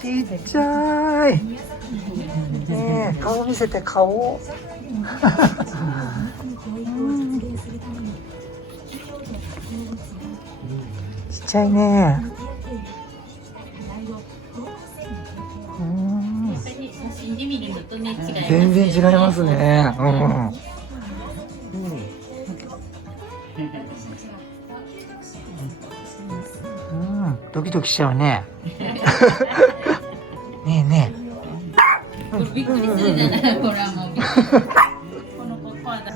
ちっちゃい。ねえ、顔見せて顔。ちっちゃいね。全然違いますね。ドキドキしちゃうね。ねえねえ。びっくりするじゃない、ほらもう。この子はだ。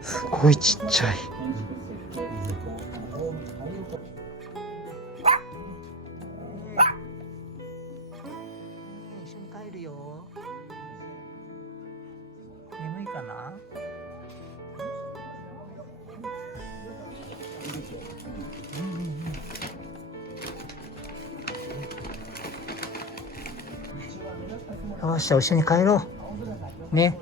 すごいちっちゃい。一緒に帰るよ。眠いかな。よし、じゃあ一緒に帰ろう。ね。